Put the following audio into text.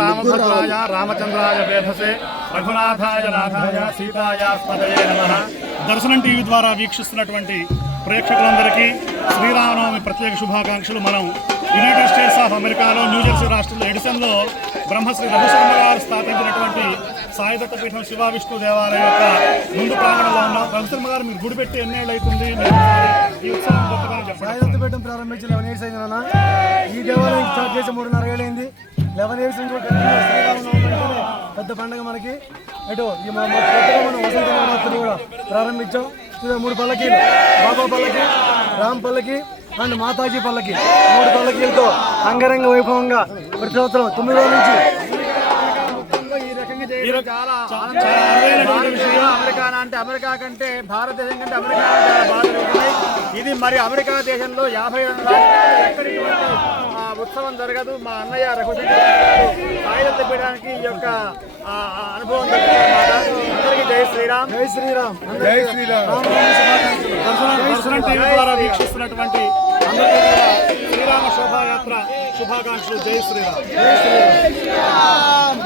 రామభద్రాయ రామచంద్రాయ వేధసే రఘునాథాయ నాథాయ సీతాయాస్పదయే నమ. దర్శనం టీవీ ద్వారా వీక్షిస్తున్నటువంటి ప్రేక్షకులందరికీ శ్రీరామనవమి ప్రత్యేక శుభాకాంక్షలు. మనం యునైటెడ్ స్టేట్స్ ఆఫ్ అమెరికాలో న్యూజెర్సీ రాష్ట్రంలో ఎడిసన్లో బ్రహ్మశ్రీ రఘుశర్మ గారు స్థాపించినటువంటి సాయిదత్త పీఠం శివ విష్ణు దేవాలయం యొక్క ముందు ప్రాంగణంలో ఉన్నాం. రఘుశర్మ గారు మీరు గుడి పెట్టి ఎన్నేళ్ళు అవుతుంది? ఈ ఉత్సవం సాయిదత్త పీఠం ప్రారంభించి లెవెన్ ఇయర్స్ అయింది నాన్న. ఈ దేవాలయం స్టార్ట్ చేసి మూడున్నర ఏళ్ళైంది లెవెన్ ఇయర్స్ నుంచి కూడా పెద్ద పండుగ మనకి. ఎటు ఈ మన వసంత నవరాత్రి కూడా ప్రారంభించాం. ఇది మూడు పల్లకీలు. బాబా పల్లకి రామ్ పల్లకి అండ్ మాతాజీ పల్లకి. మూడు పల్లకీలతో అంగరంగ వైభవంగా ప్రతి సంవత్సరం తొమ్మిది రోజుల నుంచి అమెరికా అంటే అమెరికా కంటే భారతదేశం కంటే అమెరికా ఇది మరి అమెరికా దేశంలో యాభై ఉత్సవం జరగదు. మా అన్నయ్య రఘుశంకర పీఠానికి ఈ యొక్క అనుభవం అందరికీ జై శ్రీరామ్. జై శ్రీరామ్. జై శ్రీరామ్. దర్శనం టీవీ ద్వారా వీక్షిస్తున్నటువంటి శ్రీరామ శోభాయాత్ర శుభాకాంక్షలు. జై శ్రీరామ్. జై శ్రీరామ్.